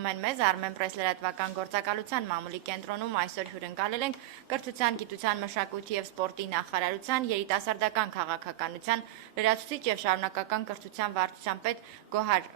Հրավիրում են մեզ Armen Press լրատվական գործակալության մամուլի կենտրոնում այսօր հյուրընկալել ենք կրթության, գիտության, մշակույթի եւ սպորտի նախարարության, երիտասարդական քաղաքականության, լրացուցիչ եւ շարունակական կրթության վարչության պետ Գոհար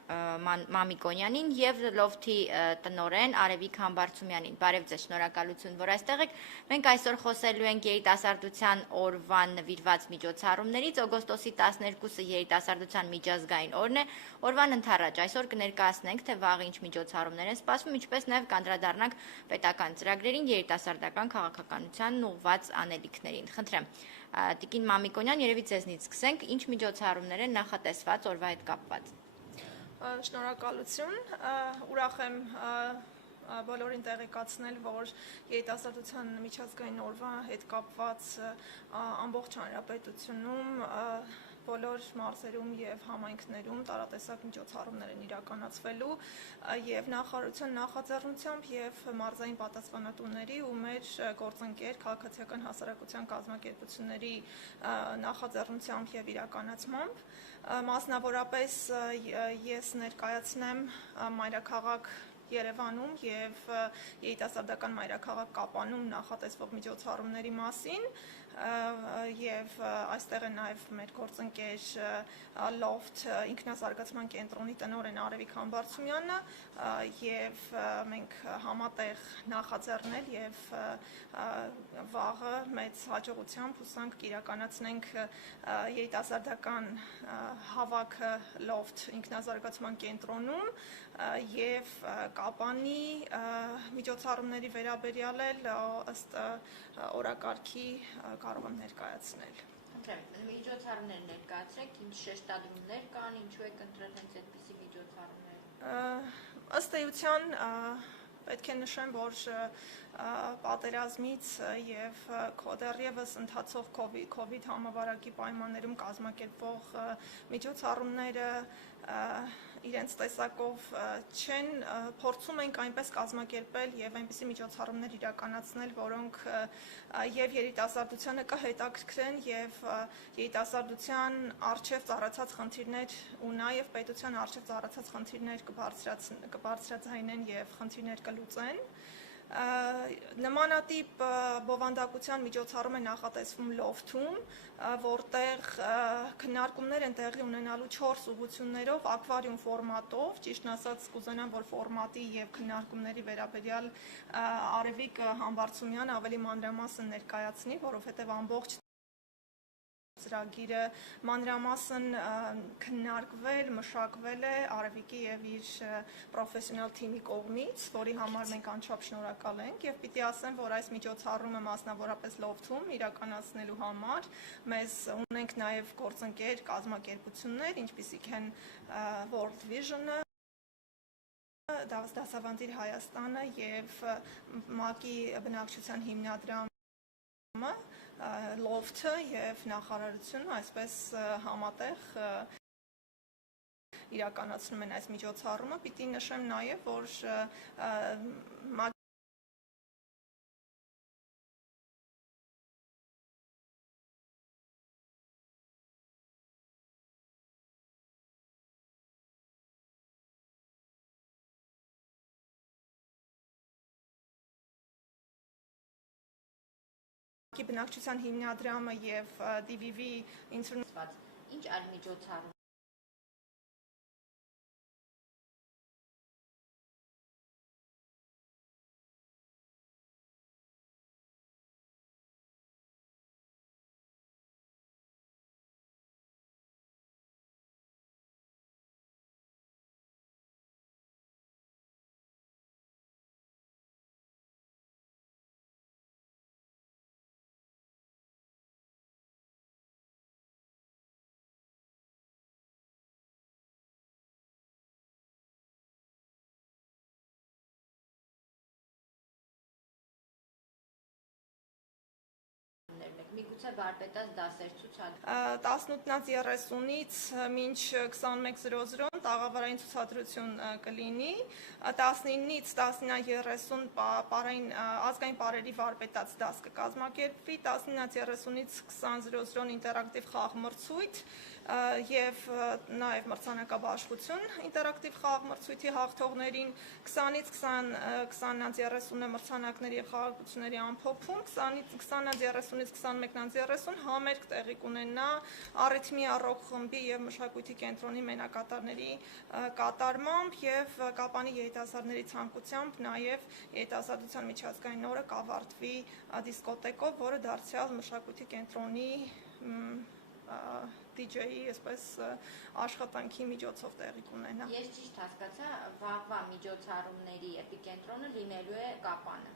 Մամիկոնյանին եւ Լոֆթի տնօրեն Արևիկ Համբարձումյանին։ Բարև ձեզ, շնորհակալություն, որ այստեղ եք։ Մենք այսօր խոսելու ենք երիտասարդության օրվան նվիրված միջոցառումներից։ Օգոստոսի 12-ը երիտասարդության միջազգային օրն է։ Օրվան ընթառաջ այսօր կներկայացնենք, թե վաղ ինչ միջոցառումներ են սպասվում, ինչպես նաև կանդրադառնանք պետական ծրագրերին, երիտասարդական քաղաքականությանն ուղղված անելիքներին։ Խնդրեմ, Տիկին Մամիկոնյան, երևի ձեզնից սկսենք, ինչ միջոցառումներ են նախատեսված օրվա հետ կապված։ Շնորհակալություն, ուրախ եմ բոլորին տեղեկացնել, որ երիտասարդության միջազգային օրվա հետ կապված ամբողջ հանրապետությունում բոլոր մարզերում եւ համայնքներում տարատեսակ միջոցառումներ են իրականացվելու եւ նախարարության նախաձեռնությամբ եւ մարզային պատասխանատուների ու մեր գործընկեր քաղաքացիական հասարակության կազմակերպությունների նախաձեռնությամբ եւ իրականացմամբ մասնավորապես ես ներկայացնեմ մայրաքաղաք Երևանում եւ երիտասարդական մայրաքաղաք Կապանում նախատեսվող միջոցառումների մասին եւ այստեղ է նաեւ մեր գործընկեր Լոֆթ ինքնազարգացման կենտրոնի տնօրեն Արևիկ Համբարձումյանը եւ մենք համատեղ նախաձեռնել եւ վաղը մեծ հաջողությամբ հուսանք կիրականացնենք երիտասարդական հավաքը Լոֆթ ինքնազարգացման կենտրոնում եւ Կապանի միջոցառումների վերաբերյալ էլ ըստ օրակարգի կարող եմ ներկայացնել։ Միջոցառումներ ներկայացրեք, ինչ շեշտադրումներ կան, ինչու եք ընտրել հենց այդպիսի միջոցառումներ։ Ըստ էության պետք է նշեմ, որ պատերազմից եւ դեռևս ընթացող COVID համավարակի պայմաններում կազմակերպվող միջոցառումները իրենց տեսակով չեն, փորձում ենք այնպես կազմակերպել եւ այնպիսի միջոցառումներ իրականացնել, որոնք եւ երիտասարդությանը կհետաքրքրեն եւ երիտասարդության արժեվ ծառացած խնդիրներ ու նաեւ պետության արժեվ ծառացած խնդիրներ կբարձրացնեն եւ խնդիրներ կլուծեն։ Նմանատիպ բովանդակության միջոցառում է նախատեսվում Լոֆթում, որտեղ քննարկումներ են տեղի ունենալու 4 ուղղություններով, ակվարիում ֆորմատով, ճիշտն ասած կուզենամ, որ ֆորմատի եւ քննարկումների վերաբերյալ Արևիկ Համբարձումյանը ավելի մանրամասն ներկայացնի, որովհետեւ ամբողջ ծրագիրը մանրամասն քննարկվել, մշակվել է Արևիկի եւ իր պրոֆեսիոնալ թիմի կողմից, որի համար մենք անչափ շնորհակալ ենք եւ պիտի ասեմ, որ այս միջոցառումը մասնավորապես Լոֆթում իրականացնելու համար մեզ ունենք նաեւ գործընկեր կազմակերպություններ, ինչպիսիք են World Vision-ը, Դասավանդիր Հայաստանը եւ ՄԱԿ-ի բնակչության հիմնադրամը, Լոֆթը եւ նախարարությունը այսպես համատեղ իրականացնում են այս միջոցառումը։ Պիտի նշեմ նաեւ, որ բնակչության հիմնադրամը եւ DVV Ինչ այլ միջոցառում Միգուցե վարպետաց դասեր ցուցադրել 18-ից 30-ից մինչ 21:00 տաղավարային ցուցադրություն կլինի, 19-ից 19:30 ազգային պարերի վարպետաց դաս կկազմակերպվի, 19:30-ից 20:00 ինտերակտիվ խաղմրցույթ եւ նաեւ մրցանակաբաշխություն ինտերակտիվ խաղ մրցույթի հաղթողներին 20-ից 20-ից 30 մրցանակների եւ խաղաղությունների ամփոփում 20-ից 30-ից 21-ից 30 համերգ տեղի կունենա Արիթմիա ռոք խմբի եւ մշակույթի կենտրոնի մենակատարների կատարմամբ եւ Կապանի երիտասարդների ցանկությամբ նաեւ երիտասարդության միջազգային օրը կավարտվի դիսկոտեկով, որը դարձյալ մշակույթի կենտրոնի DJ-ի այսպես աշխատանքի միջոցով տեղի կունենա։ Ես ճիշտ հասկացա, վաղվա միջոցառումների էպիկենտրոնը լինելու է Կապանը։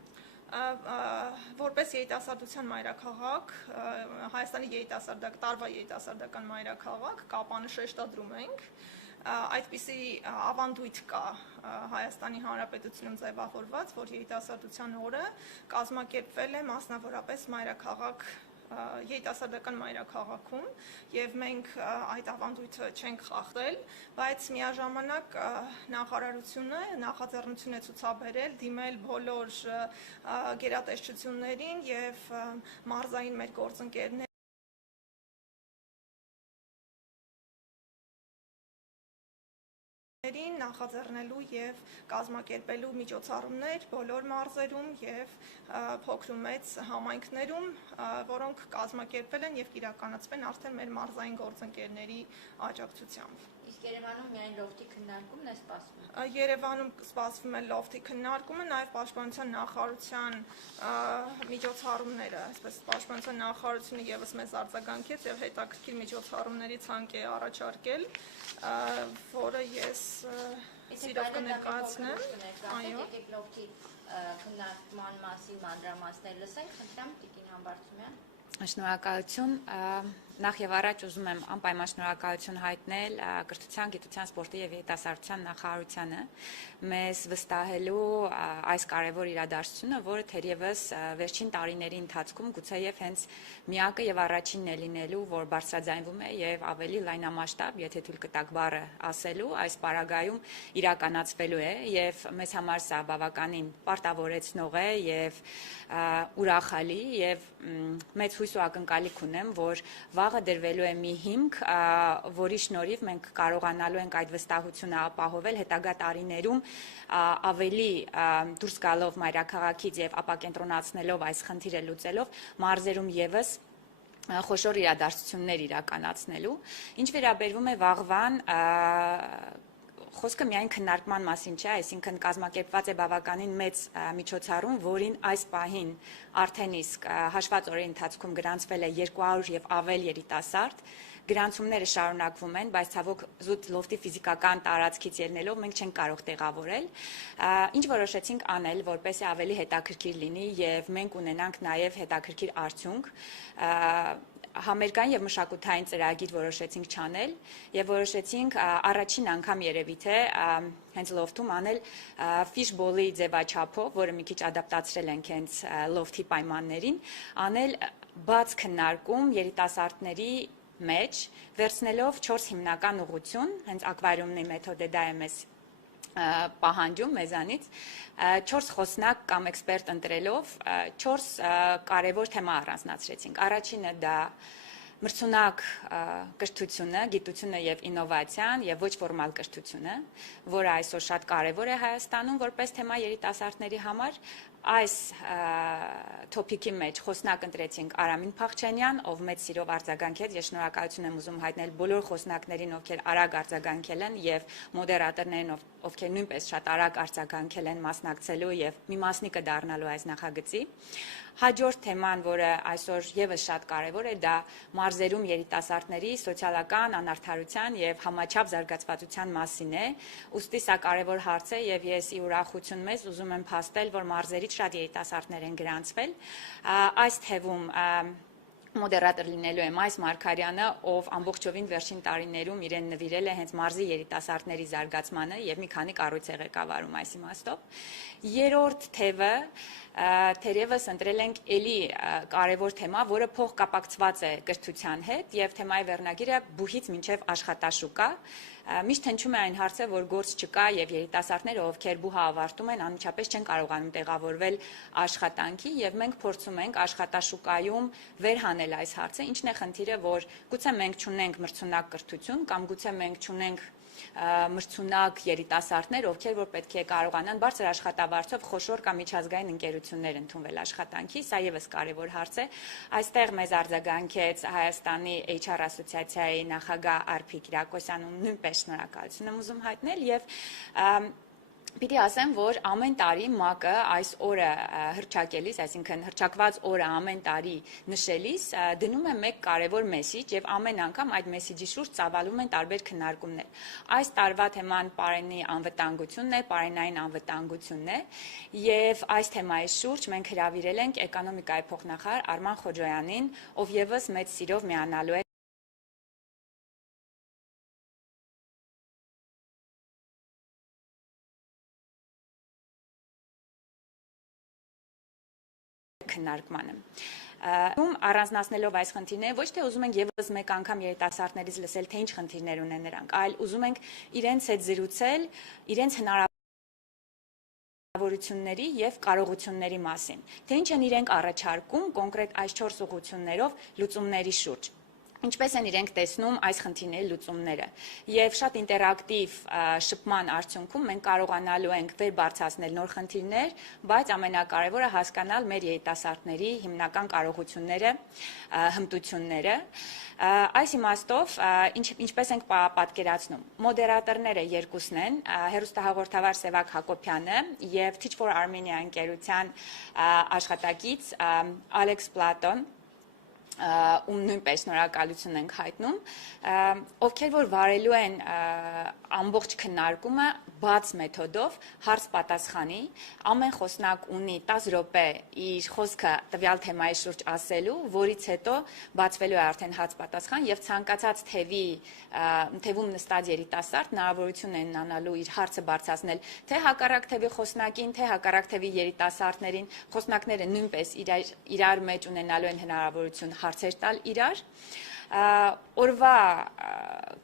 Որպես երիտասարդության մայրաքաղաք, Հայաստանի տարվա երիտասարդական մայրաքաղաք, Կապանը շեշտադրում ենք, այդպիսի ավանդույթ կա Հայաստանի Հանրապետությունում ձևավորված, որ երիտասարդության օրը կազմակերպվել է մասնավորապես մայրաքաղաք երիտասարդական մայրաքաղաքում եւ մենք այդ ավանդույթը չենք խախտել, բայց միաժամանակ նախարարությունը նախաձեռնություն է ցուցաբերել դիմել բոլոր գերատեսչություններին եւ մարզային մեր գործընկերներին նախաձեռնելու եւ կազմակերպելու միջոցառումներ բոլոր մարզերում եւ փոքր ու մեծ համայնքներում, որոնք կազմակերպվել են եւ կիրականացվել արդեն մեր մարզային գործընկերների աջակցությամբ։ Իսկ Երևանում միայն լոֆթի քննարկումն է սպասվում։ Երևանում սպասվում է լոֆթի քննարկումը, նաեւ Պաշտպանության նախարարության միջոցառումները, այսպես Պաշտպանության նախարարությունը եւս մեզ արձագանքեց եւ հետաքրքիր միջոցառումների ցանկ է առաջարկել, որը ես սիրով կներկայացնեմ։ Այո։ Եկեք լոֆթի քննարկման մասին մանրամասներ լսենք, խնդրեմ Տիկին Համբարձումյան։ Շնորհակալություն, նախ եւ առաջ ուզում եմ անպայման շնորհակալություն հայտնել Կրթության, Գիտության, Սպորտի եւ Երիտասարդության նախարարությանը մեզ վստահելու այս կարևոր իրադարձությունը, որը թերևս վերջին տարիների ընթացքում գուցեև հենց միակը եւ առաջինն է լինելու, որ բարձրաձայնվում է եւ ավելի լայնամասշտաբ, եթե թույլ կտակ բառը ասելու, այս պարագայում իրականացվելու է եւ մեզ համար սա բավականին պարտավորեցնող է եւ ուրախալի եւ մեծ հույս ու ակնկալիք ունեմ, որ վաղը դրվելու է մի հիմք, որի շնորհիվ մենք կարողանալու ենք այդ վստահությունը ապահովել հետագա տարիներում ավելի դուրս գալով մայրաքաղաքից եւ ապակենտրոնացնելով այս խնդիրը լուծելով մարզերում եւս խոշոր իրադարձություններ իրականացնելու։ Ինչ վերաբերվում է վաղվան, խոսքը միայն քննարկման մասին չէ, այսինքն կազմակերպված է բավականին մեծ միջոցառում, որին այս պահին արդեն իսկ հաշված օրերի ընթացքում գրանցվել է 200 եւ ավել երիտասարդ, գրանցումները շարունակվում են, բայց ցավոք զուտ լոֆտի ֆիզիկական տարածքից ելնելով մենք չենք կարող տեղավորել, ինչ որոշեցինք անել, որպեսզի ավելի հետաքրքիր լինի եւ մենք ունենանք նաեւ հետաքրքիր արդյունք, համերգային եւ մշակութային ծրագիր որոշեցինք չանել եւ որոշեցինք առաջին անգամ երևի թե հենց լոֆթում անել ֆիշբոլի ձևաչափով, որը մի քիչ ադապտացրել ենք հենց լոֆթի պայմաններին, անել բաց քննարկում երիտասարդների մեջ, վերցնելով 4 հիմնական ուղղություն, հենց ակվարիումի մեթոդը դա է մեզ պահանջում մեզանից 4 խոսնակ կամ էքսպերտ ընտրելով 4 կարևոր թեմա առանձնացրեցինք։ Առաջինը դա մրցունակ կրթությունը, գիտությունը եւ ինովացիան եւ ոչ ֆորմալ կրթությունը, որը այսօր շատ կարևոր է Հայաստանում որպես թեմա երիտասարդների համար։ Այս թոփիկի մեջ խոսնակ ընտրեցինք Արամին Փախչյանյան, ով մեծ սիրով արձագանքեց, ես շնորհակալություն եմ ուզում հայտնել բոլոր խոսնակներին, ովքեր արագ արձագանքել են եւ մոդերատորներին, ովքեր նույնպես շատ արագ արձագանքել են մասնակցելու եւ մի մասնիկը դառնալու այս նախագծի։ Հաջորդ թեման, որը այսօր եւս շատ կարեւոր է, դա մարզերում երիտասարդների սոցիալական անարդարության եւ համաչափ զարգացվածության մասին է։ Ուստի սա կարեւոր հարց է եւ ես ի ուրախություն մեզ ուզում եմ փաստել, որ մարզերից շատ երիտասարդներ են գրանցվել։ Այս թևում մոդերատոր լինելու է Մայս Մարգարյանը, ով ամբողջովին վերջին տարիներում իրեն նվիրել է հենց մարզի երիտասարդների զարգացմանը եւ մի քանի կառույց է ղեկավարում այս իմաստով։ Երրորդ թևը թերևս ընտրել ենք էլի կարևոր թեմա, որը փոխկապակցված է կրթության հետ եւ թեմայի վերնագիրը բուհից մինչեւ աշխատաշուկա, Միշտ հնչում է այն հարցը, որ գործ չկա եւ երիտասարդները, ովքեր բուհա ավարտում են, անմիջապես չեն կարողանում տեղավորվել աշխատանքի եւ մենք փորձում ենք աշխատաշուկայում վերհանել այս հարցը։ Ինչն է խնդիրը, որ գուցե մենք չունենք մրցունակ կրթություն կամ գուցե մենք չունենք մրցունակ երիտասարդներ, ովքեր որ պետք է կարողանան բարձր աշխատավարձով խոշոր կամ միջազգային ընկերություններ ընդունվել աշխատանքի, սա եւս կարևոր հարց է։ Այստեղ մեզ արձագանքեց Հայաստանի HR ասոցիացիայի նախագահ Արփիկ Կիրակոսյանը, նույնպես շնորհակալություն եմ ուզում հայտնել եւ Պիտի ասեմ, որ ամեն տարի ՄԱԿ-ը այս օրը հռչակելիս, այսինքն հռչակված օրը ամեն տարի նշելիս, դնում է մեկ կարևոր մեսիջ եւ ամեն անգամ այդ մեսիջի շուրջ ծավալում են տարբեր քննարկումներ։ Այս տարվա թեման պարենի անվտանգությունն է, պարենային անվտանգությունն է եւ այս թեմայի շուրջ մենք հրավիրել ենք էկոնոմիկայի փոխնախարար Արման Խոջոյանին, ով եւս մեծ սիրով միանալու է քննարկմանը։ Առանձնացնելով այս խնդիրները, ոչ թե ուզում ենք եւս մեկ անգամ երիտասարդներից լսել, թե ինչ խնդիրներ ունեն նրանք, այլ ուզում ենք իրենց հետ զրուցել, իրենց հնարավորությունների եւ կարողությունների մասին, թե ինչ են իրենք առաջարկում կոնկրետ այս 4 ուղղություններով լուծումների շուրջ։ Ինչպես են իրենք տեսնում այս խնդիրների լուծումները եւ շատ ինտերակտիվ շփման արդյունքում մենք կարողանալու ենք վերբարձրացնել նոր խնդիրներ, բայց ամենակարևորը հասկանալ մեր երիտասարդների հիմնական կարողությունները, հմտությունները։ Այս իմաստով ինչպես ենք պատկերացնում, մոդերատորները երկուսն են, հեռուստահաղորդավար Սևակ Հակոբյանը եւ Teach for Armenia ընկերության աշխատակից Ալեքս Պլատոն, ում նույնպես շնորհակալություն ենք հայտնում, ովքեր որ վարելու են ամբողջ քննարկումը բաց մեթոդով հարց-պատասխանի, ամեն խոսնակ ունի 10 րոպե իր խոսքը տվյալ թեմայի շուրջ ասելու, որից հետո բացվելու է արդեն հարց-պատասխան եւ ցանկացած թևում նստած երիտասարդ հնարավորություն է ունենալու իր հարցը բարձրացնել թե հակառակ թևի խոսնակին, թե հակառակ թևի երիտասարդներին, խոսնակները նույնպես իրար մեջ ունենալու են հնարավորություն հարցեր տալ իրար։ Օրվա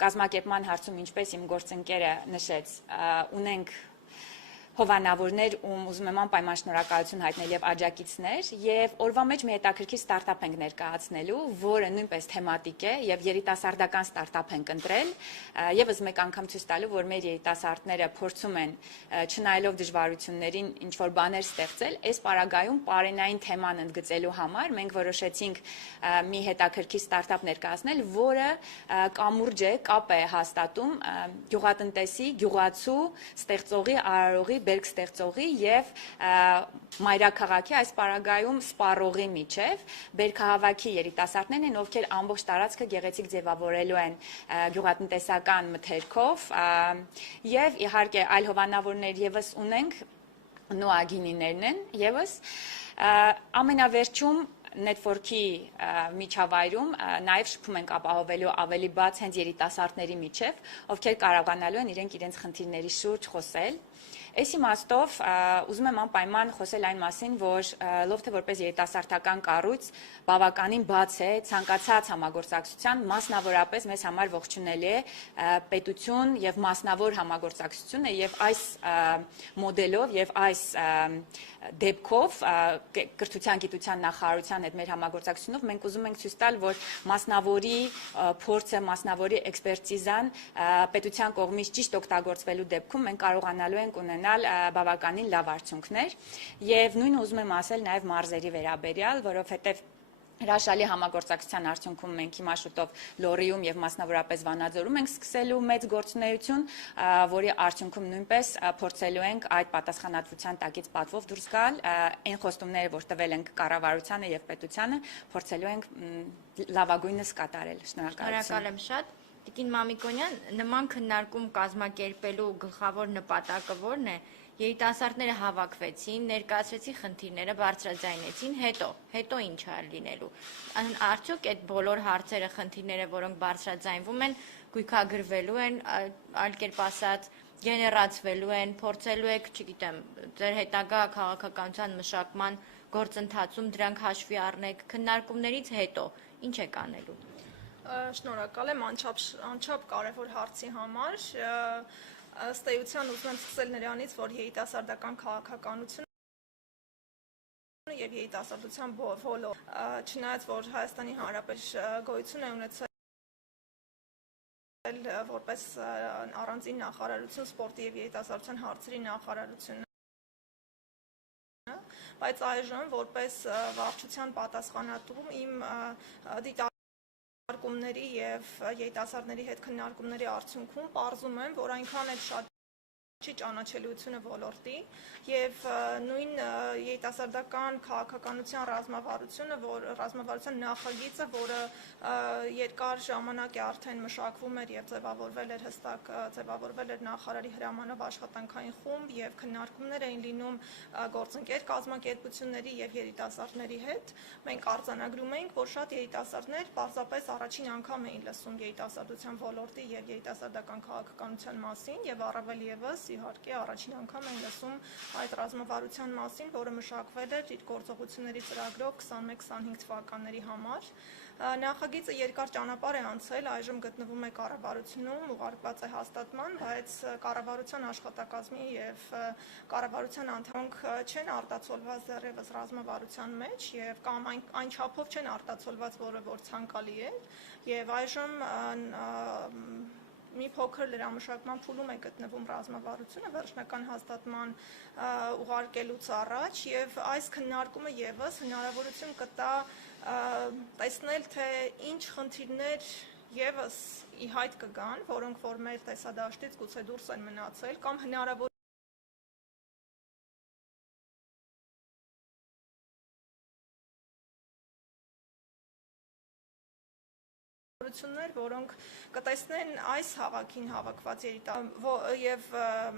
կազմակերպման հարցում, ինչպես իմ գործընկերը նշեց, ունենք հովանավորներ, ուզում եմ անպայման շնորհակալություն հայտնել եւ աջակիցներ եւ օրվա մեջ մի հետաքրքիր ստարտափ ենք ներկայացնելու, որը նույնպես թեմատիկ է եւ երիտասարդական ստարտափ ենք ընտրել, եւս մեկ անգամ ցույց տալու, որ մեր երիտասարդները փորձում են չնայելով դժվարություններին ինչ որ բաներ ստեղծել, այս պարագայում պարենային թեման ընդգծելու համար մենք որոշեցինք մի հետաքրքիր ստարտափ ներկայացնել, որը կամուրջ է, կապ է հաստատում գյուղատնտեսի, գյուղացու, ստեղծողի, արարողի բերք ստեղծողի եւ մայրաքաղաքի այս պարագայում սպառողի միջև բերքահավաքի երիտասարդներն են, ովքեր ամբողջ տարածքը գեղեցիկ ձևավորելու են գյուղատնտեսական մթերքով եւ իհարկե այլ հովանավորներ եւս ունենք, նոագինիներն են եւս ամենավերջում network-ի միջավայրում նաև շփում ենք ապահովելու ավելի բաց հենց երիտասարդների միջև, ովքեր կարողանալու են իրենց խնդիրների շուրջ խոսել։ Այս իմաստով ուզում եմ անպայման խոսել այն մասին, որ լոֆթը որպես երիտասարդական կառույց բավականին բաց է ցանկացած համագործակցության, մասնավորապես մեզ համար ողջունելի է պետություն եւ մասնավոր համագործակցությունը եւ այս մոդելով եւ այս դեպքով կրթության գիտության նախարարության հետ մեր համագործակցությունով մենք ուզում ենք ցույց տալ, որ մասնավորի փորձը, մասնավորի էքսպերտիզան պետության կողմից ճիշտ օգտագործվելու դեպքում մենք կարողանալու ենք ունենալ բավականին լավ արդյունքներ եւ նույնը ուզում եմ ասել նաեւ մարզերի վերաբերյալ, որովհետեւ հրաշալի համագործակցության արդյունքում մենք հիմա շուտով Լոռիում եւ մասնավորապես Վանաձորում ենք սկսելու մեծ գործունեություն, որի արդյունքում նույնպես փորձելու ենք այդ պատասխանատվության տակից պատվով դուրս գալ, այն խոստումները, որ տվել ենք կառավարությանը եւ պետությանը, փորձելու ենք լավագույնս կատարել։ Շնորհակալություն։ Շնորհակալ եմ շատ։ Տիկին Մամիկոնյան, նման քննարկում կազմակերպելու գլխավոր նպատակը ո՞րն է։ Երիտասարդները հավաքվեցին, ներկայացրեցին խնդիրները, բարձրաձայնեցին, հետո ինչ է լինելու։ Արդյոք այդ բոլոր հարցերը, խնդիրները, որոնք բարձրաձայնվում են, գույքագրվելու են, այլ կերպ ասած, գեներացվելու են, փորձելու եք, չգիտեմ, ձեր հետագա քաղաքականության մշակման գործընթացում դրանք հաշվի առնեք, քննարկումներից հետո ինչ եք անելու։ Շնորհակալ եմ անչափ կարևոր հարցի համար։ Ըստ էության ուզում եմ սկսել նրանից, որ երիտասարդական քաղաքականությունը եւ երիտասարդության ոլորտ, չնայած որ Հայաստանի Հանրապետություն գոյություն է ունեցել որպես առանձին նախարարություն սպորտի եւ երիտասարդության հարցերի նախարարությունը, բայց այժմ որպես վարչության պատասխանատու իմ դիտարկումների եւ երիտասարդների հետ քննարկումների արդյունքում պարզում եմ, որ այնքան էլ շատ չի ճանաչելիությունը ոլորտի եւ նույն երիտասարդական քաղաքականության ռազմավարության նախագիծը, որը երկար ժամանակ է արդեն մշակվում էր եւ ձևավորվել էր հստակ ձևավորվել էր նախարարի հրամանով աշխատանքային խումբ եւ քննարկումներ էին լինում գործընկեր կազմակերպությունների եւ երիտասարդների հետ, մենք արձանագրում էինք, որ շատ երիտասարդներ պարզապես առաջին անգամ էին լսում երիտասարդության ոլորտի եւ երիտասարդական քաղաքականության մասին եւ առավել եւս իհարկե առաջին անգամ են լսում այդ ռազմավարության մասին, որը մշակվել էր իր գործողությունների ծրագրով 21-25 թվականների համար։ Նախագիծը երկար ճանապարհ է անցել, այժմ գտնվում է կառավարությունում, ուղարկված է հաստատման, բայց կառավարության աշխատակազմի եւ կառավարության անդամք չեն արտացոլված դեռևս ռազմավարության մեջ եւ կամ այն չափով չեն արտացոլված, որը որ ցանկալի է եւ այժմ մի փոքր լրամշակման փուլում է գտնվում ռազմավարությունը վերջնական հաստատման ուղարկելուց առաջ եւ այս քննարկումը եւս հնարավորություն կտա տեսնել թե ինչ խնդիրներ եւս ի հայտ կգան, որոնք որ մեր տեսադաշտից գուցե դուրս են մնացել կամ հնարավոր որոնք կտեսնեն այս հավաքին հավաքված եւ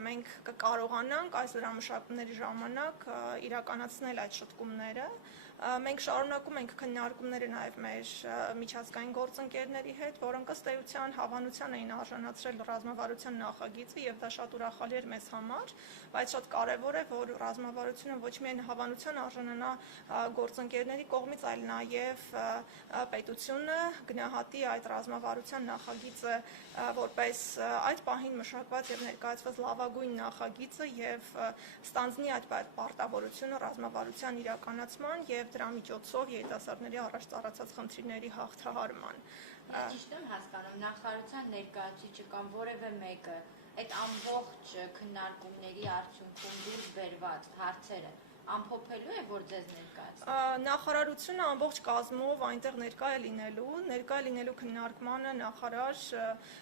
մենք կկարողանանք այս լրամշակումների ժամանակ իրականացնել այդ շտկումները։ Մենք շարունակում ենք քննարկումները նաև մեր միջազգային գործընկերների հետ, որոնք ըստ էության հավանության էին արժանացրել ռազմավարության նախագիծը եւ դա շատ ուրախալի էր մեզ համար, բայց շատ կարեւոր է, որ ռազմավարությունը ոչ միայն հավանության արժանանա գործընկերների կողմից, այլ նաև պետությունը գնահատի այդ ռազմավարության նախագիծը որպես այդ պահին մշակված եւ ներկայացված լավագույն նախագիծը եւ ստանձնի այդ պարտավորությունը ռազմավարության իրականացման եւ դրա միջոցով երիտասարդների առաջ ծառացած խնդիրների հաղթահարման։ Ճիշտ եմ հասկանում, նախարարության ներկայացուցիչը կամ որևէ մեկը այդ ամբողջ քննարկումների արդյունքում դուրս բերված հարցերը ամփոփելու է, որ ձեզ ներկայացնի։ Նախարարությունը ամբողջ կազմով այնտեղ ներկա է լինելու քննարկմանը նախարար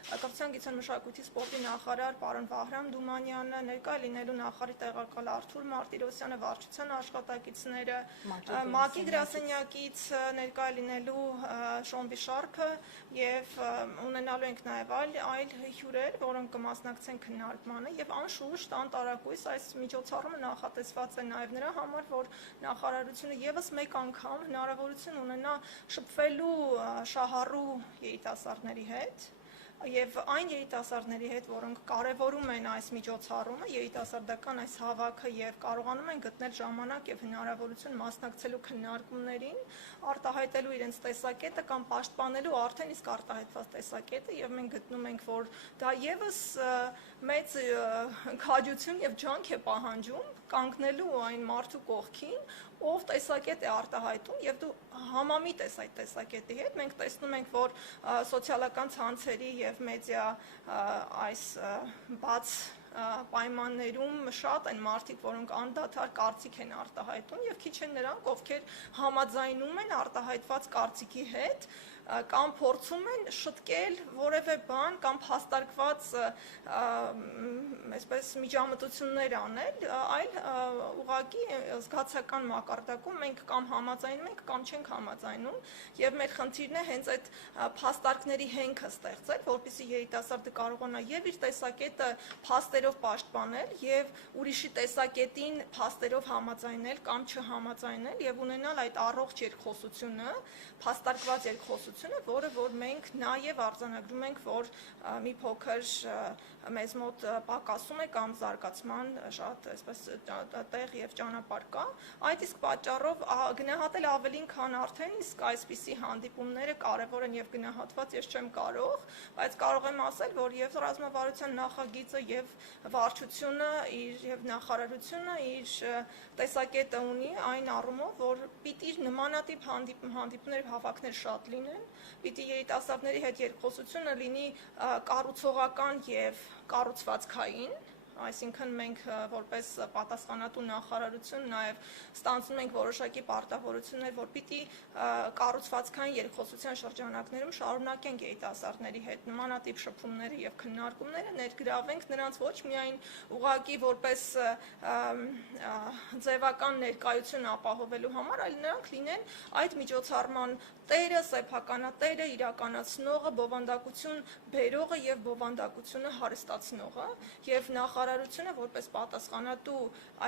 կրթության, գիտության, մշակույթի, սպորտի նախարար պարոն Վահրամ Դումանյանը, ներկա է լինելու նախարարի տեղակալ Արթուր Մարտիրոսյանը, վարչության աշխատակիցները, ՄԱԿ-ի գրասենյակից ներկա է լինելու Շոմբի Շարփը եւ ունենալու ենք նաեւ այլ հյուրեր, որոնք կմասնակցեն քննարկմանը եւ անշուշտ անտարակույս այս միջոցառումը նախատեսված է նաեւ նրա համար, որ նախարարությունը եւս մեկ անգամ հնարավորություն ունենա շփվելու շահառու երիտասարդների հետ եւ այն երիտասարդների հետ, որոնք կարևորում են այս միջոցառումը, երիտասարդական այս հավաքը եւ կարողանում են գտնել ժամանակ եւ հնարավորություն մասնակցելու քննարկումներին, արտահայտելու իրենց տեսակետը կամ պաշտպանելու արդեն իսկ արտահայտված տեսակետը եւ մենք գտնում ենք, որ դա եւս մեծ քաջություն եւ ջանք է պահանջում կանգնելու այն մարդու կողքին, ով տեսակետ է արտահայտում եւ դու համամիտ ես այդ տեսակետի հետ։ Մենք տեսնում ենք, որ սոցիալական ցանցերի եւ մեդիա այս բաց պայմաններում շատ են մարդիկ, որոնք անդադար կարծիք են արտահայտում եւ քիչ են նրանք, ովքեր համաձայնում են արտահայտված կարծիքի հետ կամ փորձում են շտկել որևէ բան կամ փաստարկված այսպես միջամտություններ անել, այլ ուղղակի զգացական մակարդակում մենք կամ համաձայնում ենք կամ չենք համաձայնում եւ մեր խնդիրն է հենց այդ փաստարկների հենքը ստեղծել, որպեսզի երիտասարդը կարողանա եւ իր տեսակետը փաստերով պաշտպանել եւ ուրիշի տեսակետին փաստերով համաձայնել կամ չհամաձայնել եւ ունենալ այդ առողջ երկխոսությունը, փաստարկված երկխոսություն տնտեսությունը, որ մենք նաև արձանագրում ենք, որ մի փոքր մեզ մոտ պակասում է կամ զարգացման շատ այսպես տեղ եւ ճանապարհ կա։ Այդ իսկ պատճառով գնահատել ավելին, քան արդեն իսկ այսպիսի հանդիպումները կարևոր են եւ գնահատված ես չեմ կարող, բայց կարող եմ ասել, որ եւ ռազմավարության նախագիծը եւ վարչությունը եւ նախարարությունը իր տեսակետը ունի այն առումով, որ պիտի նմանատիպ հանդիպումներ, հավաքներ շատ լինեն, պիտի երիտասարդների հետ երկխոսությունը լինի կառուցողական եւ կառուցվածքային, այսինքն մենք որպես պատասխանատու նախարարություն նաև ստանձնում ենք որոշակի պարտավորություններ, որ պիտի կառուցվածքային երկխոսության շրջանակներում շարունակենք երիտասարդների հետ նմանատիպ շփումները եւ քննարկումները, ներգրավենք նրանց ոչ միայն ուղղակի որպես ձևական ներկայություն ապահովելու համար, այլ նրանք լինեն այդ միջոցառման տերը, սեփականատերը, իրականացնողը, բովանդակություն բերողը եւ բովանդակությունը հարստացնողը եւ նախարարությունը որպես պատասխանատու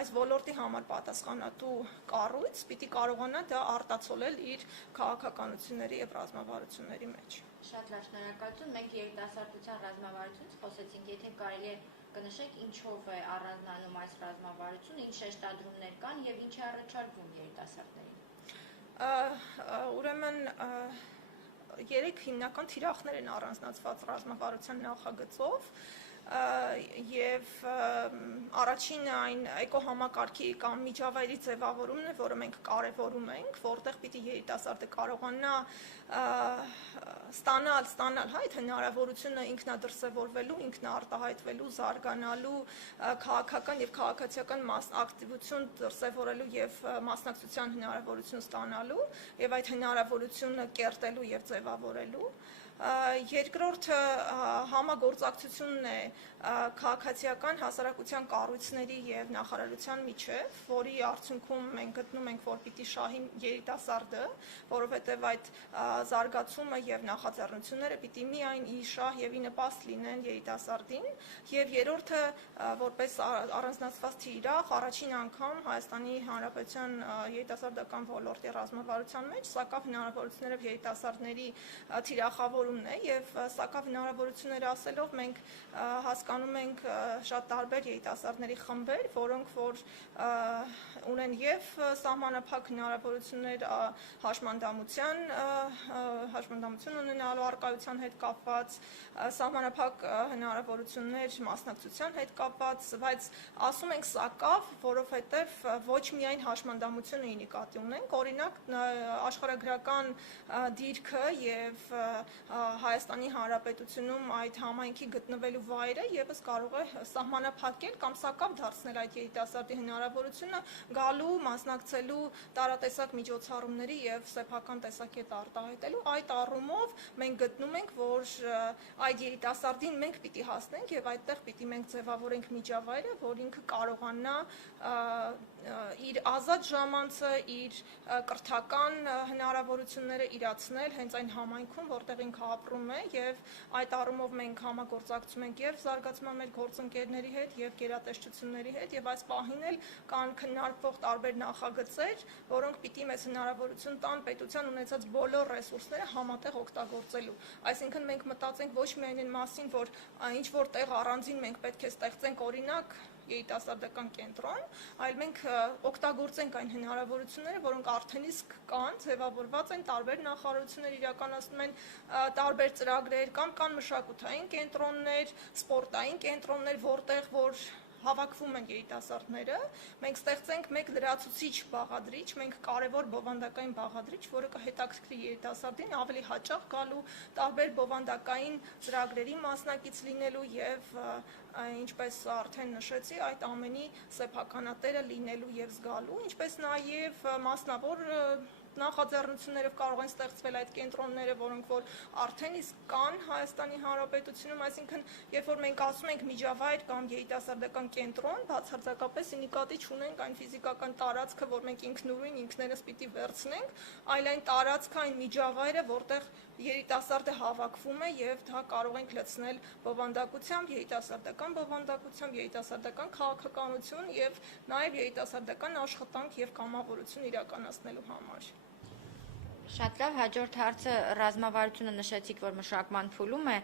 այս ոլորտի համար պատասխանատու կառույց պիտի կարողանա դա արտացոլել իր քաղաքականությունների եւ ռազմավարությունների մեջ։ Շատ լավ, շնորհակալություն։ Մենք երիտասարդության ռազմավարությունից խոսեցինք, եթե կարելի է կնշենք ինչով է առանձնանում այս ռազմավարությունը, ինչ շեշտադրումներ կան եւ ինչ է առաջարկվում երիտասարդներին։ Ուրեմն երեք հիմնական թիրախներ են առանձնացված ռազմավարության նախագծով եւ առաջինը այն էկոհամակարգի կամ միջավայրի ձևավորումն է, որը մենք կարևորում ենք, որտեղ պիտի երիտասարդը կարողանա ստանալ այդ հնարավորությունը ինքնադրսևորվելու, ինքնաարտահայտվելու, զարգանալու, քաղաքական եւ քաղաքացիական ակտիվություն դրսևորելու եւ մասնակցության հնարավորություն ստանալու եւ այդ հնարավորությունը կերտելու եւ ձևավորելու։ Երկրորդը համագործակցությունն է քաղաքացիական հասարակության կառույցների եւ նախարարության միջև, որի արդյունքում մենք գտնում ենք, որ պիտի շահի երիտասարդը, որովհետեւ այդ զարգացումը եւ նախաձեռնությունները պիտի միայն ի շահ եւ ի նպաստ լինեն երիտասարդին, եւ երրորդը որպես առանձնացված թիրախ առաջին անգամ Հայաստանի Հանրապետության երիտասարդական ոլորտի ռազմավարության մեջ սակավ հնարավորություններով երիտասարդների թիրախավորումն է եւ սակավ հնարավորությունները ասելով մենք հասկանում ենք շատ տարբեր երիտասարդների խմբեր, որոնք որ ունեն եւ սահմանափակ հնարավորություններ հաշմանդամություն ունենալու առկայության հետ կապված, սահմանափակ հնարավորություններ մասնակցության հետ կապված, բայց ասում ենք սակավ, որովհետեւ ոչ միայն հաշմանդամությունը ի նկատի ունենք, օրինակ աշխարհագրական դիրքը եւ Հայաստանի Հանրապետությունում այդ համայնքի գտնվելու վայրը եւս կարող է սահմանափակել կամ սակավ դարձնել այդ երիտասարդի հնարավորությունը գալու, մասնակցելու տարատեսակ միջոցառումների եւ սեփական տեսակետ արտահայտելու։ Այդ առումով մենք գտնում ենք, որ այդ երիտասարդին մենք պիտի հասնենք եւ այդտեղ պիտի մենք ձևավորենք միջավայրը, որ ինքը կարողանա իր ազատ ժամանցը, իր կրթական հնարավորությունները իրացնել հենց այն համայնքում, որտեղ ինքը ապրում է եւ այդ առումով մենք համագործակցում ենք եւ զարգացման մեր գործընկերների հետ եւ գերատեսչությունների հետ եւ այս պահին էլ կան քննարկվող տարբեր նախագծեր, որոնք պիտի մեզ հնարավորություն տան պետության ունեցած բոլոր ռեսուրսները համատեղ օգտագործելու։ Այսինքն մենք մտածենք ոչ միայն այն մասին, որ ինչ որ տեղ առանձին մենք պետք է ստեղծենք օրինակ երիտասարդական կենտրոն, այլ մենք օգտագործենք այն հնարավորությունները, որոնք արդեն իսկ կան, ձևավորված են, տարբեր նախարարություններ իրականացնում են տարբեր ծրագրեր, կամ կան մշակութային կենտրոններ, սպորտային կենտրոններ, որտեղ որ հավաքվում են երիտասարդները, մենք ստեղծենք մեկ լրացուցիչ բաղադրիչ, մենք կարևոր բովանդակային բաղադրիչ, որը կհետաքրքրի երիտասարդին ավելի հաճախ գալու, տարբեր բովանդակային ծրագրերի մասնակից լինելու եւ ինչպես արդեն նշեցի, այդ ամենի սեփականատերը լինելու եւ զգալու, ինչպես նաեւ մասնավոր նախաձեռնություններով կարող են ստեղծվել այդ կենտրոնները, որոնք որ արդեն իսկ կան Հայաստանի Հանրապետությունում, այսինքն երբ որ մենք ասում ենք միջավայր կամ երիտասարդական կենտրոն, բացարձակապես ի նկատի չունենք այն ֆիզիկական տարածքը, որ մենք ինքնուրույն ինքներս պիտի վերցնենք, այլ այն տարածքը, այն միջավայրը, որտեղ երիտասարդը հավաքվում է եւ դա կարող ենք լցնել բովանդակությամբ, երիտասարդական քաղաքականություն եւ նաեւ երիտասարդական աշխատանք եւ կամավորություն իրականացնելու համար։ Շատ լավ, հաջորդ հարցը ռազմավարությունը նշեցիք, որ մշակման փուլում է,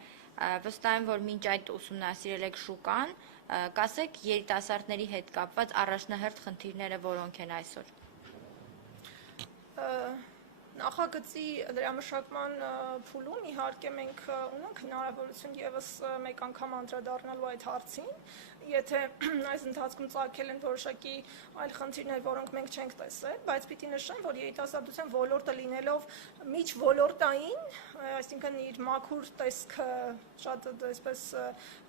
վստահ եմ, որ մինչ այդ ուսումնասիրել եք շուկան, կասեք երիտասարդների հետ կապված առաջնահերթ խնդիրները որոնք են այսօր։ Նախագծի դրամաշակման փուլում իհարկե մենք ունենք հնարավորություն եւս մեկ անգամ անդրադառնալու այդ հարցին, եթե այս ընթացքում ծագել են որոշակի այլ խնդիրներ, որոնք մենք չենք տեսել, բայց պիտի նշեմ, որ երիտասարդության ոլորտը լինելով միջոլորտային, այսինքն իր մաքուր տեսքը շատ այսպես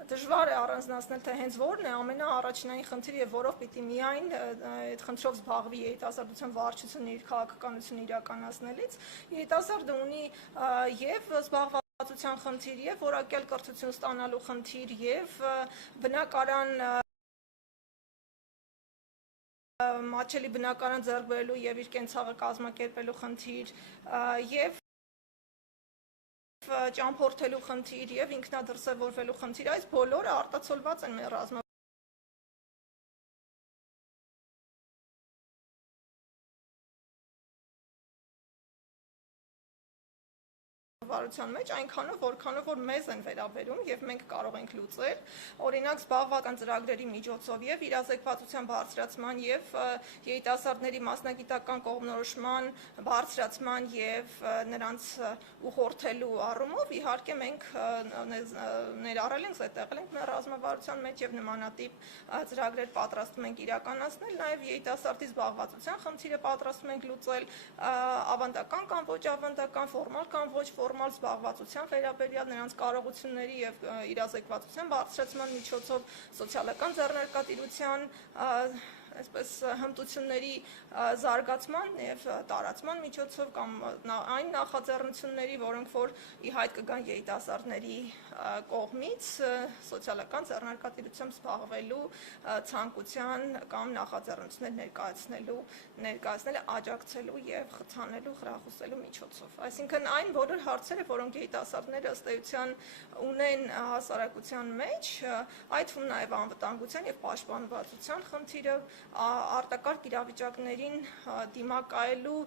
դժվար է առանձնացնել, թե հենց որն է ամենաառաջնային խնդիրը եւ որով պիտի միայն այդ խնդրով զբաղվի երիտասարդության վարչությունը իր քաղաքականությունը իրականացնելիս, երիտասարդը ունի եւ զբաղվածության խնդիր եւ որակյալ կրթություն ստանալու խնդիր եւ բնակարան մատչելի բնակարան ձեռք բերելու եւ իր կենցաղը կազմակերպելու խնդիր եւ ճամփորդելու խնդիր եւ ինքնադրսևորվելու խնդիր, այս բոլորը արտացոլված են մեր վարության մեջ այնքանով, որքանով որ մեզ են վերաբերում եւ մենք կարող ենք լուծել, օրինակ զբաղվածական ծրագրերի միջոցով եւ իրազեկվածության բարձրացման եւ երիտասարդների մասնագիտական կողմնորոշման բարձրացման եւ նրանց ուղղորդելու առումով իհարկե մենք ներառել ենք, զետեղել ենք մեր ռազմավարության մեջ եւ նմանատիպ ծրագրեր պատրաստում ենք իրականացնել, նաեւ երիտասարդի զբաղվածության խնդիրը պատրաստում ենք լուծել ավանդական կամ ոչ ավանդական, ֆորմալ կամ ոչ ֆորմալ զբաղվածության վերաբերյալ նրանց կարողությունների եւ իրազեկվածության բարձրացման միջոցով սոցիալական ձեռնարկատիրության այսպես հմտությունների զարգացման եւ տարածման միջոցով կամ այն նախաձեռնությունների, որոնք որ ի հայտ կգան երիտասարդների կողմից սոցիալական ձեռնարկատիրությամբ զբաղվելու ցանկության կամ նախաձեռնություններ ներկայացնել, աջակցելու եւ խթանելու, խրախուսելու միջոցով։ Այսինքն այն բոլոր հարցերը, որոնք երիտասարդները ըստ էության ունեն հասարակության մեջ, այդ թվում նաեւ անվտանգության եւ պաշտպանվածության խնդիրը, արտակարգ իրավիճակներին դիմակայելու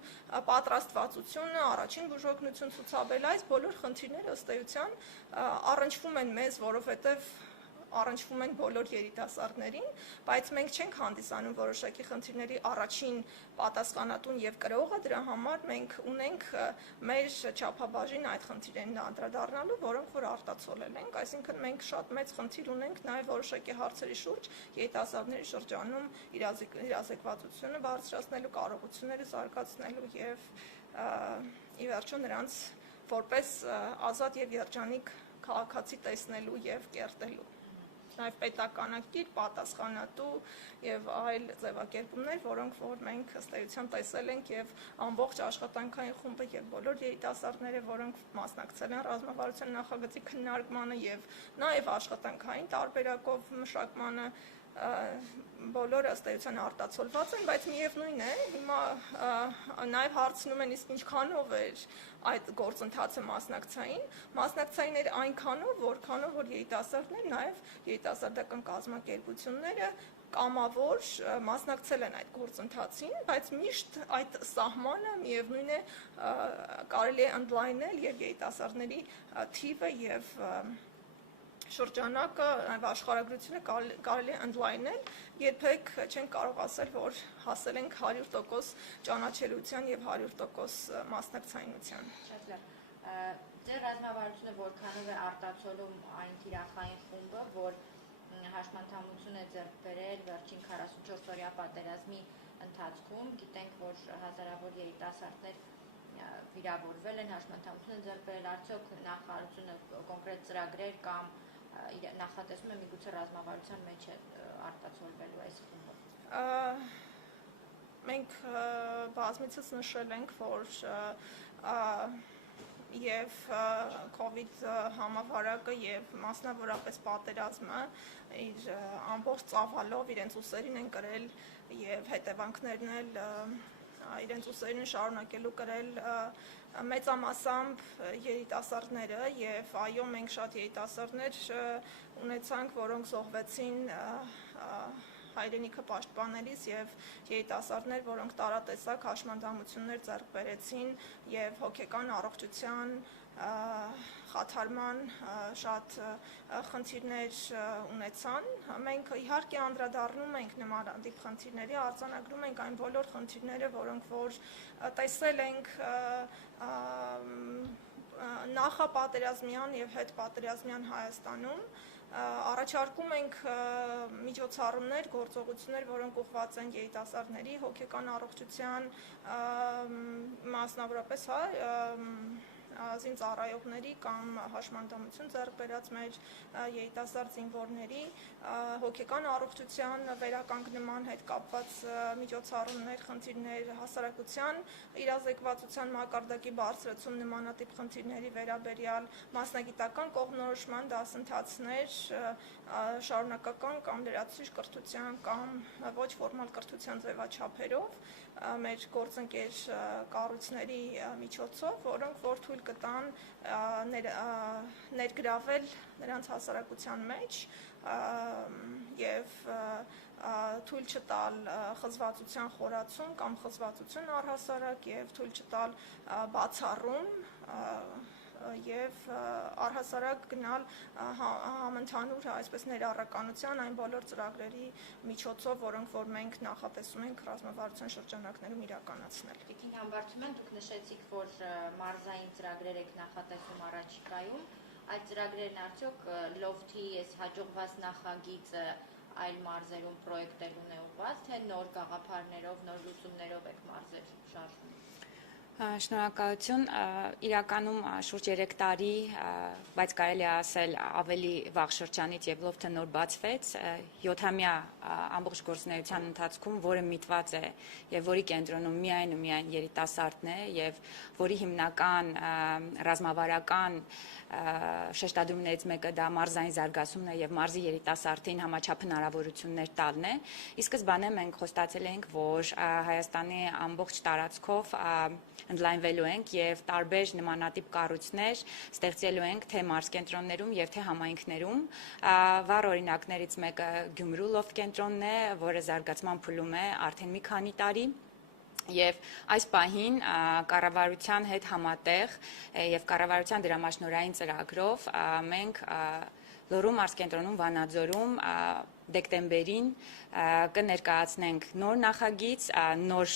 պատրաստվածությունը, առաջին բուժօգնություն ցուցաբերել, այս բոլոր խնդիրները ըստ էության առնչվում են մեզ, որովհետև առնչվում են բոլոր երիտասարդներին, բայց մենք չենք հանդիսանում որոշակի խնդիրների առաջին պատասխանատուն եւ կրողը, դրա համար մենք ունենք մեր չափաբաժին այդ խնդիրներին անդրադառնալու, որոնք որ արտացոլել ենք, այսինքն մենք շատ մեծ խնդիր ունենք նաեւ որոշակի հարցերի շուրջ երիտասարդների շրջանում իրազեկվածությունը բարձրացնելու, կարողությունները զարգացնելու եւ ի վերջո նրանց որպես ազատ եւ երջանիկ քաղաքացի տեսնելու եւ կերտելու նաև պետականակիր, պատասխանատու եւ այլ ձևակերպումներ, որոնք որ մենք ըստ էության տեսել ենք եւ ամբողջ աշխատանքային խումբը եւ բոլոր երիտասարդները, որոնք մասնակցել են ռազմավարության նախագծի քննարկմանը եւ նաեւ աշխատանքային տարբերակով մշակմանը, բոլորը ըստ էության արտացոլված են, բայց միևնույն է, հիմա նաև հարցնում են իսկ ինչքանով էր այդ գործընթացը մասնակցային էր այնքանով, որքանով որ երիտասարդներ, նաև երիտասարդական կազմակերպությունները կամավոր մասնակցել են այդ գործընթացին, բայց միշտ այդ սահմանը միևնույն է կարելի է ընդլայնել եւ երիտասարդների թիվը եւ շրջանակը, աշխարհագրությունը կարելի է ընդլայնել, երբեք չենք կարող ասել, որ հասել ենք 100% ճանաչելիության եւ 100% մասնակցայնության։ Շատ լավ։ Ձեր ռազմավարությունը որքանով է արտացոլում այն թիրախային խումբը, որ հաշմանդամություն է ձեռք բերել վերջին 44 օրյա պատերազմի ընթացքում, գիտենք, որ հազարավոր երիտասարդներ վիրավորվել են, հաշմանդամություն են ձեռք բերել, արդյոք նախարարությունը կոնկրետ ծրագրեր կամ նախատեսում է միգուցե ռազմավարության մեջ է արտացոլվելու այս խումբը։ Մենք բազմիցս նշել ենք, որ եւ COVID համավարակը եւ մասնավորապես պատերազմը իր ամբողջ ծավալով իրենց ուսերին են կրել եւ հետևանքներն էլ իրենց ուսերին շարունակելու կրել մեծամասամբ երիտասարդները եւ այո մենք շատ երիտասարդներ ունեցանք, որոնք զոհվեցին հայրենիքը պաշտպանելիս եւ երիտասարդներ, որոնք տարատեսակ հաշմանդամություններ ձեռք բերեցին եւ հոգեկան առողջության խաթարման շատ խնդիրներ ունեցան։ Մենք իհարկե անդրադառնում ենք նմանատիպ խնդիրների, արձանագրում ենք այն բոլոր խնդիրները, որոնք որ տեսել ենք նախապատերազմյան եւ հետպատերազմյան Հայաստանում, առաջարկում ենք միջոցառումներ, գործողություններ, որոնք ուղղված են երիտասարդների հոգեկան առողջության, մասնավորապես զինծառայողների կամ հաշմանդամություն ձեռք բերած մեր երիտասարդ զինվորների հոգեկան առողջության վերականգնման հետ կապված միջոցառումներ, խնդիրներ, հասարակության իրազեկվածության մակարդակի բարձրացում նմանատիպ խնդիրների վերաբերյալ մասնագիտական կողմնորոշման դասընթացներ, շարունակական կամ լրացուցիչ կրթության կամ ոչ ֆորմալ կրթության ձևաչափերով մեր գործընկեր կառույցների միջոցով, որոնք որ թույլ կտան ներգրավել նրանց հասարակության մեջ եւ թույլ չտալ խզվածության խորացում կամ խզվածություն առհասարակ եւ թույլ չտալ բացառում եւ առհասարակ գնալ համընդհանուր այսպես ներառականության այն բոլոր ծրագրերի միջոցով, որոնք որ մենք նախատեսում ենք ռազմավարության շրջանակներում իրականացնել։ Տիկին Համբարձումյան, դուք նշեցիք, որ մարզային ծրագրեր եք նախատեսում առաջիկայում, այդ ծրագրերն արդյոք լոֆթի հաջողված նախագիծը այլ մարզերում պրոյեկտերուն է ուղղված, թե նոր գաղափարներով, նոր լուծումներով եք մարզեր շարժում։ Շնորհակալություն, իրականում շուրջ 3 տարի, բայց կարելի է ասել ավելի վաղ շրջանից եւ լոֆթը նոր բացվեց, 7-ամյա ամբողջ գործունեության ընթացքում, որը միտված է եւ որի կենտրոնում միայն ու միայն երիտասարդն է եւ որի հիմնական ռազմավարական շեշտադրումներից մեկը դա մարզային զարգացումն է եւ մարզի երիտասարդին համաչափ հնարավորություններ տալն է։ Ի սկզբանե մենք խոստացել ենք, որ Հայաստանի ամբողջ տարածքով ընդլայնվելու ենք եւ տարբեր նմանատիպ կառույցներ ստեղծելու ենք թե մարզկենտրոններում եւ թե համայնքներում։ Վառ օրինակներից մեկը Գյումրու լոֆթ կենտրոնն է, որը զարգացման փուլում է արդեն մի քանի տարի։ Եվ այս պահին կառավարության հետ համատեղ եւ կառավարության դրամաշնորհային ծրագրով մենք Լոռու մարզկենտրոնում Վանաձորում դեկտեմբերին կներկայացնենք նոր նախագիծ, նոր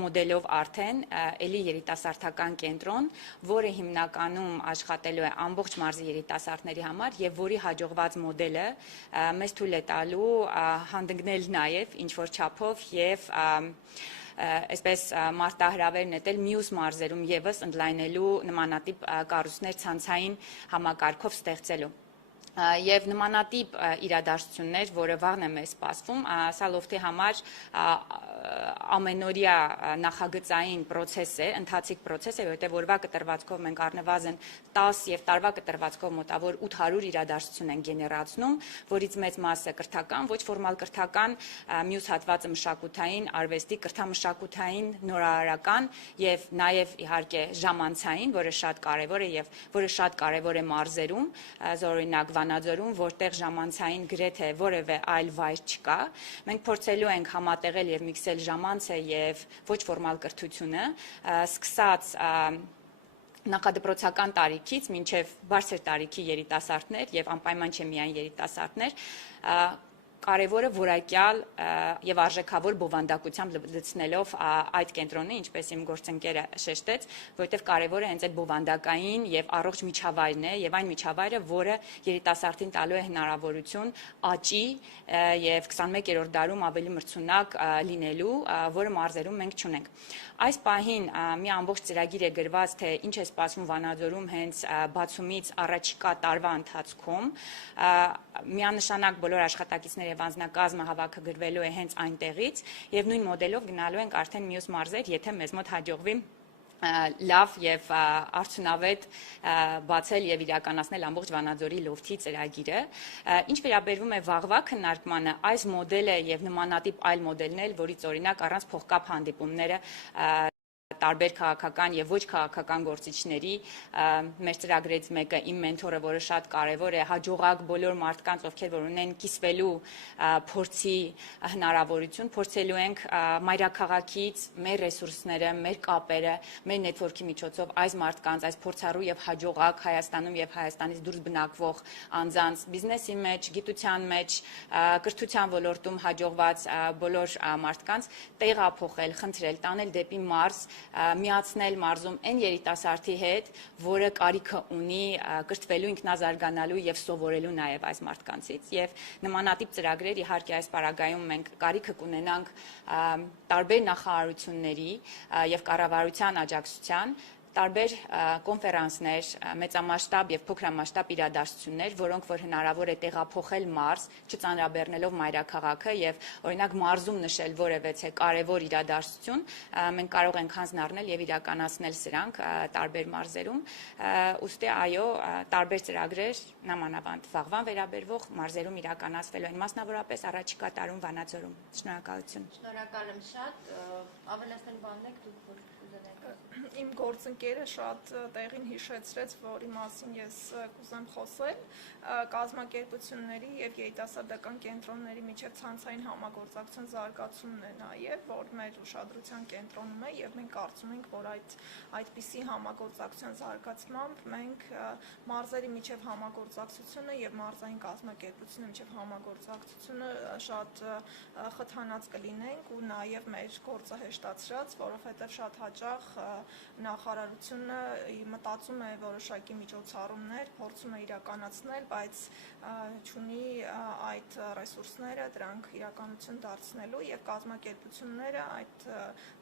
մոդելով արդեն էլի երիտասարդական կենտրոն, որը հիմնականում աշխատելու է ամբողջ մարզի երիտասարդների համար եւ որի հաջողված մոդելը մեզ թույլ է տալու հանդգնել նաեւ ինչ որ չափով եւ այսպես մարտահրավեր նետել մյուս մարզերում եւս ընդլայնելու նմանատիպ կառույցներ ցանցային համակարգով ստեղծելու եւ նմանատիպ իրադարձություններ, որը վաղն է մեզ սպասվում, սա լոֆթի համար ամենօրյա նախագծային process է, ընթացիկ process է, որտեղ օրվա կտրվածքով մենք առնվազն 10 եւ տարվա կտրվածքով մոտավոր 800 իրադարձություն են գեներացնում, որից մեծ մասը կրթական, ոչ ֆորմալ կրթական, մյուս հատվածը մշակութային, արվեստի, կրթամշակութային, նորարարական եւ նաեւ իհարկե ժամանցային, որը շատ կարեւոր է եւ որը շատ կարեւոր է մարզերում, օրինակ Վանաձորում, որտեղ ժամանցային գրեթե որևէ այլ վայր չկա, մենք փորձելու ենք համատեղել եւ միքսել ժամանցը եւ ոչ ֆորմալ կրթությունը, սկսած նախադպրոցական տարիքից մինչև բարձր տարիքի երիտասարդներ եւ անպայման չէ միայն երիտասարդներ, կարևորը որակյալ եւ արժեքավոր բովանդակությամբ լցնելով այդ կենտրոնը, ինչպես իմ գործընկերը շեշտեց, որովհետեւ կարևորը հենց այդ բովանդակային եւ առողջ միջավայրն է եւ այն միջավայրը, որը երիտասարդին տալու է հնարավորություն աճի եւ 21-րդ դարում ավելի մրցունակ լինելու, որը մարզերում մենք չունենք։ Այս պահին մի ամբողջ ծրագիր է գրված, թե ինչ է սպասվում Վանաձորում հենց բացումից առաջիկա տարվա ընթացքում, միանշանակ բոլոր աշխատակիցները եւ անձնակազմը հավաքագրվելու է հենց այնտեղից եւ նույն մոդելով գնալու ենք արդեն մյուս մարզեր, եթե մեզ մոտ հաջողվի լավ եւ արդյունավետ բացել եւ իրականացնել ամբողջ Վանաձորի լոֆթի ծրագիրը։ Ինչ վերաբերվում է վաղվա քննարկմանը, այս մոդելը եւ նմանատիպ այլ մոդելներ, որից օրինակ առանց փողկապ հանդիպումները տարբեր քաղաքական եւ ոչ քաղաքական գործիչների, մեր ծրագրերից մեկը իմ մենթորը, որը շատ կարեւոր է, հաջողակ բոլոր մարդկանց, ովքեր որ ունեն կիսվելու փորձի հնարավորություն, փորձելու ենք մայրաքաղաքից մեր ռեսուրսները, մեր կապերը, մեր նետվորքի միջոցով այս մարդկանց, այս փորձառու եւ հաջողակ Հայաստանում եւ Հայաստանից դուրս բնակվող անձանց բիզնեսի մեջ, գիտության մեջ, կրթության ոլորտում հաջողված բոլոր մարդկանց տեղափոխել, խնդրել, տանել դեպի մարզ, միացնել մարզում այն երիտասարդի հետ, որը կարիքը ունի կրթվելու, ինքնազարգանալու եւ սովորելու նաեւ այս մարդկանցից եւ նմանատիպ ծրագրեր իհարկե այս պարագայում մենք կարիքը կունենանք տարբեր նախարարությունների եւ կառավարության աջակցության տարբեր կոնֆերանսներ, մեծամասշտաբ եւ փոքրամասշտաբ իրադարձություններ, որոնք որ հնարավոր է տեղափոխել մարզ, չծանրաբեռնելով մայրաքաղաքը եւ օրինակ մարզում նշել որևէ կարևոր իրադարձություն, մենք կարող ենք հանձնառնել եւ իրականացնել սրանք տարբեր մարզերում, ուստի այո, տարբեր ծրագրեր նամանավանդ վաղվան վերաբերվող մարզերում իրականացվելու են, մասնավորապես առաջիկա տարում Վանաձորում։ Շնորհակալություն։ Շնորհակալ եմ շատ, ավելացնել բանն եք դուք որ կուզենաք։ Իմ գործընկերը շատ տեղին հիշեցրեց, որի մասին ես կուզեմ խոսել, կազմակերպությունների եւ երիտասարդական կենտրոնների միջև ցանցային համագործակցության զարգացումն է նաեւ, որ մեր ուշադրության կենտրոնում է եւ մենք կարծում ենք, որ այդպիսի համագործակցության զարգացմամբ մենք մարզերի միջև համագործակցությունը եւ մարզային կազմակերպությունների միջև համագործակցությունը շատ խթանած կլինենք ու նաեւ մեր գործը հեշտացրած, որովհետեւ շատ հաճախ նախարարությունը մտածում է որոշակի միջոցառումներ, փորձում է իրականացնել, բայց չունի այդ ռեսուրսները դրանք իրականություն դարձնելու եւ կազմակերպությունները այդ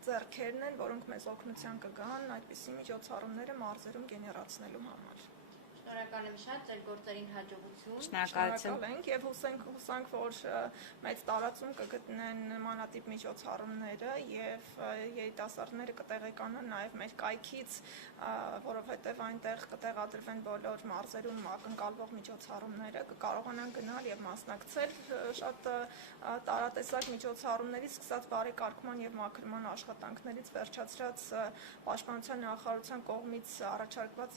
ձեռքերն են, որոնք մեզ օգնության կգան այդպիսի միջոցառումները մարզերում գեներացնելու համար։ Շնորհակալ եմ շատ, ձեր գործերին հաջողություն։ Շնորհակալություն ենք եւ հուսանք, որ մեծ տարածում կգտնեն նմանատիպ միջոցառումները եւ երիտասարդները կտեղեկանան նաեւ մեր կայքից, որովհետեւ այնտեղ կտեղադրվեն բոլոր մարզերում ակնկալվող միջոցառումները, կկարողանան գնալ եւ մասնակցել շատ տարատեսակ միջոցառումներից, սկսած բարեկարգման եւ մաքրման աշխատանքներից վերջացրած պաշտպանության նախարարության կողմից առաջարկված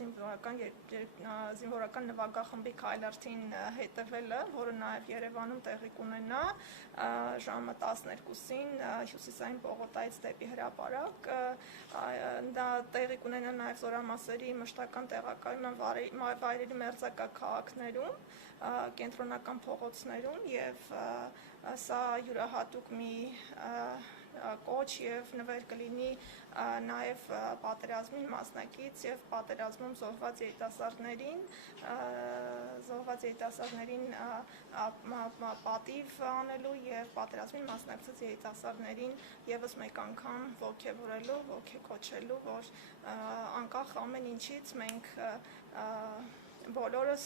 զինվորական նվագախմբի քայլարթին հետևելը, որը նաև Երևանում տեղի կունենա ժամը 12-ին Հյուսիսային պողոտայից դեպի հրապարակ, դա տեղի կունենա նաև զորամասերի մշտական տեղակայման վայրերի մերձակա քաղաքներում, կենտրոնական փողոցներում եւ սա յուրահատուկ մի կոչ եւ նվեր կլինի նաեւ պատերազմին մասնակից եւ պատերազմում զոհված երիտասարդներին պատիվ անելու եւ պատերազմին մասնակցած երիտասարդներին եւս մեկ անգամ ողջևորելու, ողջեկոչելու, որ անկախ ամեն ինչից մենք բոլորս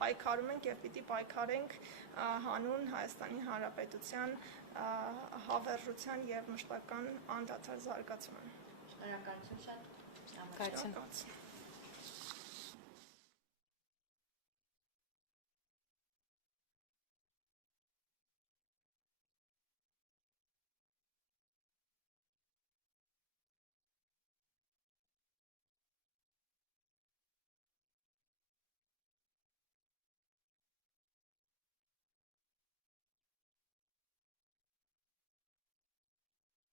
պայքարում ենք եւ պիտի պայքարենք հանուն Հայաստանի Հանրապետության հավերժության եւ մշտական անդադար զարգացման։ Շնորհակալություն շատ։ Շնորհակալություն։